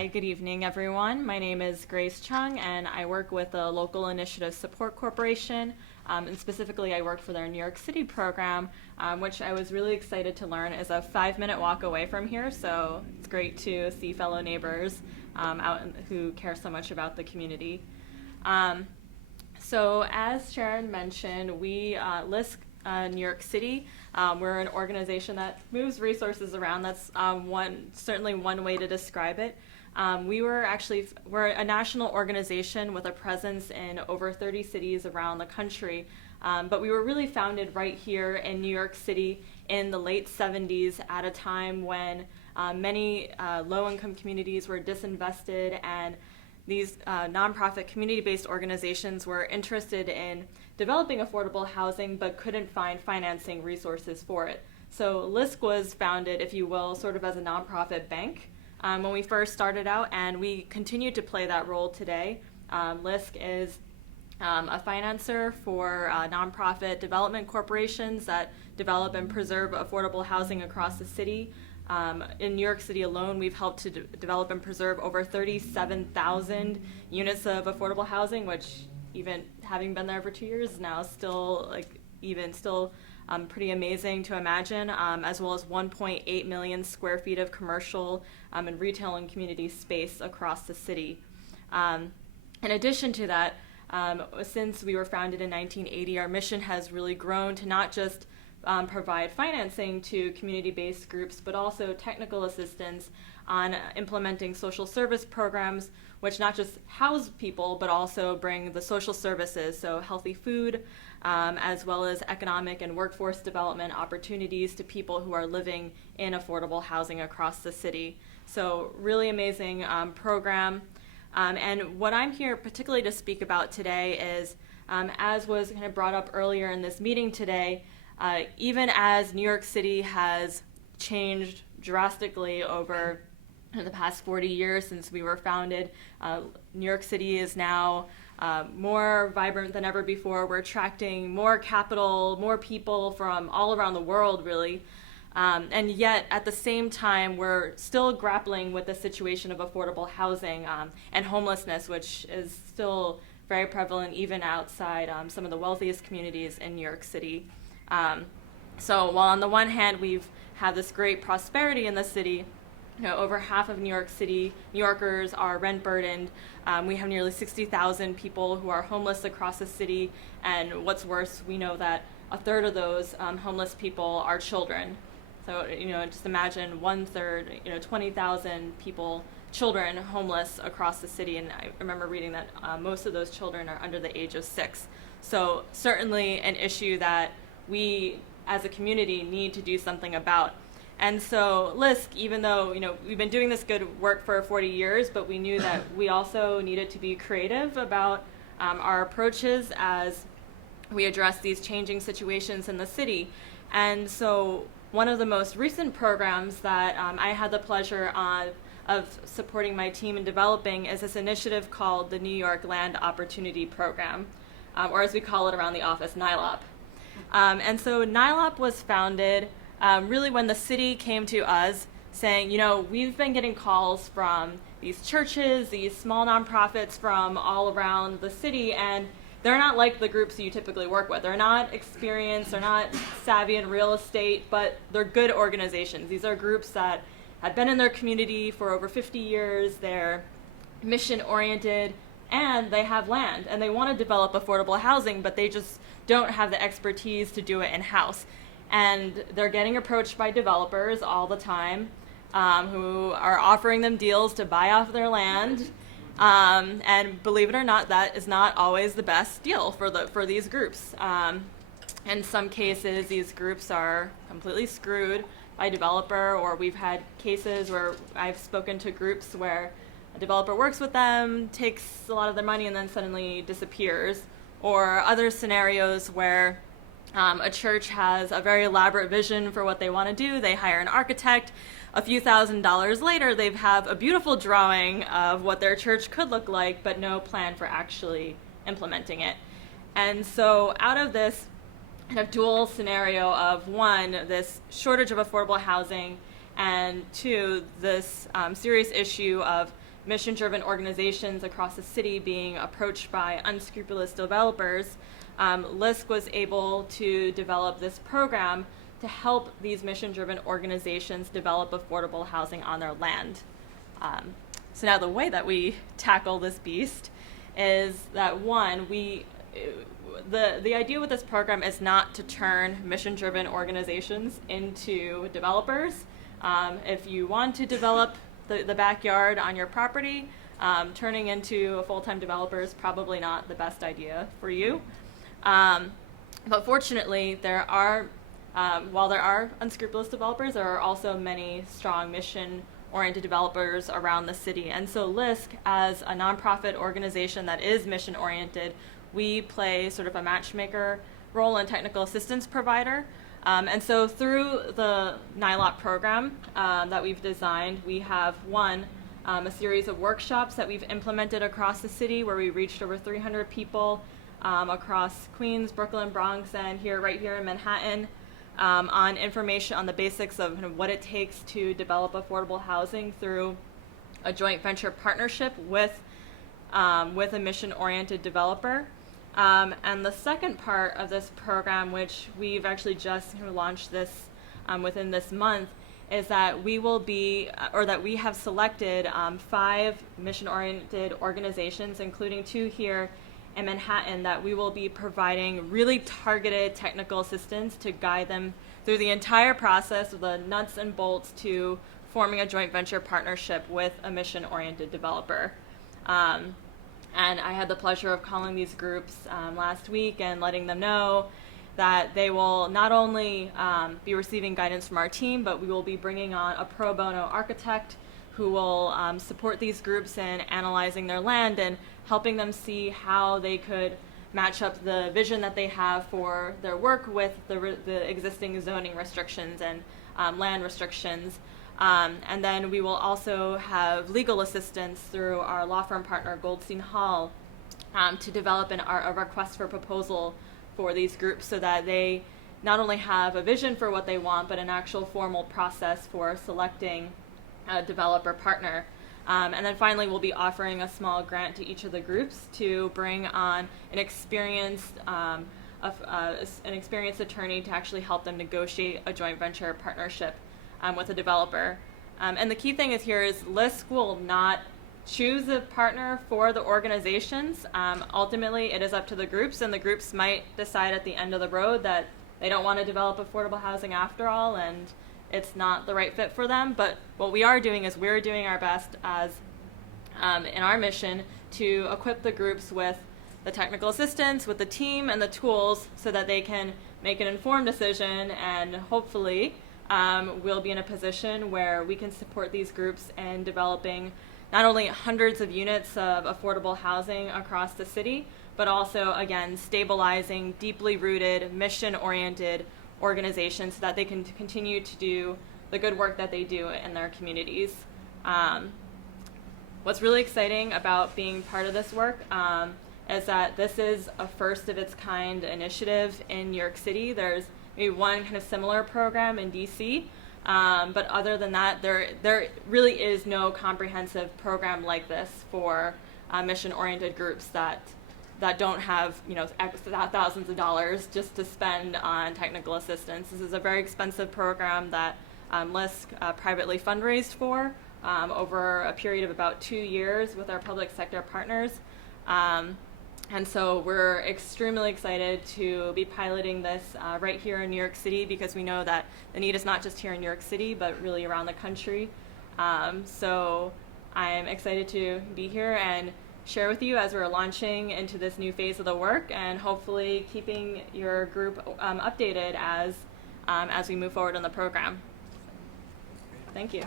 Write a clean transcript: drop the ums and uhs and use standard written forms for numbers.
Hi, good evening, everyone. My name is Grace Chung, and I work with the Local Initiative Support Corporation, and specifically I work for their New York City program, which I was really excited to learn is a 5-minute walk away from here, so it's great to see fellow neighbors who care so much about the community. So as Sharon mentioned, we, LISC New York City, we're an organization that moves resources around. That's certainly one way to describe it. We're a national organization with a presence in over 30 cities around the country, but we were really founded right here in New York City in the late 70s at a time when many low-income communities were disinvested, and these nonprofit community-based organizations were interested in developing affordable housing but couldn't find financing resources for it. So LISC was founded, if you will, sort of as a nonprofit bank when we first started out, and we continue to play that role today. LISC is a financer for nonprofit development corporations that develop and preserve affordable housing across the city. In New York City alone, we've helped to develop and preserve over 37,000 units of affordable housing, which, even having been there for 2 years now, still pretty amazing to imagine, as well as 1.8 million square feet of commercial and retail and community space across the city. In addition to that, since we were founded in 1980, our mission has really grown to not just provide financing to community-based groups, but also technical assistance on implementing social service programs, which not just house people, but also bring the social services, so healthy food, as well as economic and workforce development opportunities to people who are living in affordable housing across the city. So really amazing program. And what I'm here particularly to speak about today is, as was kind of brought up earlier in this meeting today, even as New York City has changed drastically over the past 40 years since we were founded, New York City is now more vibrant than ever before. We're attracting more capital, more people from all around the world, really. And yet, at the same time, we're still grappling with the situation of affordable housing and homelessness, which is still very prevalent even outside some of the wealthiest communities in New York City. So while on the one hand we've had this great prosperity in the city, over half of New Yorkers are rent burdened. We have nearly 60,000 people who are homeless across the city, and what's worse, we know that a third of those homeless people are children. So just imagine 1/3, 20,000 people, children homeless across the city, and I remember reading that most of those children are under the age of 6. So certainly an issue that we as a community need to do something about. And so LISC, even though we've been doing this good work for 40 years, but we knew that we also needed to be creative about our approaches as we address these changing situations in the city. And so one of the most recent programs that I had the pleasure of supporting my team in developing is this initiative called the New York Land Opportunity Program, or as we call it around the office, NYLOP. And so NYLOP was founded really when the city came to us saying, we've been getting calls from these churches, these small nonprofits from all around the city, and they're not like the groups you typically work with. They're not experienced, they're not savvy in real estate, but they're good organizations. These are groups that have been in their community for over 50 years, they're mission-oriented, and they have land, and they want to develop affordable housing, but they just don't have the expertise to do it in-house. And they're getting approached by developers all the time who are offering them deals to buy off their land. And believe it or not, that is not always the best deal for these groups. In some cases, these groups are completely screwed by a developer, or we've had cases where I've spoken to groups where a developer works with them, takes a lot of their money, and then suddenly disappears. Or other scenarios where a church has a very elaborate vision for what they want to do. They hire an architect. A few $1,000s later, they have a beautiful drawing of what their church could look like, but no plan for actually implementing it. And so out of this kind of dual scenario of, one, this shortage of affordable housing, and two, this serious issue of mission-driven organizations across the city being approached by unscrupulous developers, LISC was able to develop this program to help these mission-driven organizations develop affordable housing on their land. So now the way that we tackle this beast is that, one, the idea with this program is not to turn mission-driven organizations into developers. If you want to develop the backyard on your property, turning into a full-time developer is probably not the best idea for you. But fortunately, while there are unscrupulous developers, there are also many strong mission-oriented developers around the city. And so LISC, as a nonprofit organization that is mission-oriented, we play sort of a matchmaker role and technical assistance provider. And so through the NILOT program that we've designed, we have a series of workshops that we've implemented across the city where we reached over 300 people across Queens, Brooklyn, Bronx, and right here in Manhattan on information on the basics of what it takes to develop affordable housing through a joint venture partnership with a mission-oriented developer. And the second part of this program, which we've actually just launched this within this month, is that we have selected 5 mission-oriented organizations, including 2 here in Manhattan, that we will be providing really targeted technical assistance to guide them through the entire process of the nuts and bolts to forming a joint venture partnership with a mission-oriented developer. And I had the pleasure of calling these groups last week and letting them know that they will not only be receiving guidance from our team, but we will be bringing on a pro bono architect who will support these groups in analyzing their land and helping them see how they could match up the vision that they have for their work with the existing zoning restrictions and land restrictions. And then we will also have legal assistance through our law firm partner, Goldstein Hall, to develop a request for proposal for these groups so that they not only have a vision for what they want, but an actual formal process for selecting a developer partner. And then finally, we'll be offering a small grant to each of the groups to bring on an experienced attorney to actually help them negotiate a joint venture partnership with a developer. And the key thing is LISC will not choose a partner for the organizations. Ultimately, it is up to the groups, and the groups might decide at the end of the road that they don't want to develop affordable housing after all, and it's not the right fit for them. But what we are doing is we're doing our best as in our mission to equip the groups with the technical assistance, with the team and the tools so that they can make an informed decision, and hopefully we'll be in a position where we can support these groups in developing not only hundreds of units of affordable housing across the city, but also, again, stabilizing deeply rooted, mission-oriented organizations so that they can continue to do the good work that they do in their communities. What's really exciting about being part of this work is that this is a first of its kind initiative in New York City. There's maybe one kind of similar program in DC, but other than that, there really is no comprehensive program like this for mission-oriented groups that don't have thousands of dollars just to spend on technical assistance. This is a very expensive program that LISC privately fundraised for over a period of about 2 years with our public sector partners. And so we're extremely excited to be piloting this right here in New York City, because we know that the need is not just here in New York City, but really around the country. So I'm excited to be here and share with you as we're launching into this new phase of the work, and hopefully keeping your group updated as we move forward on the program. Thank you.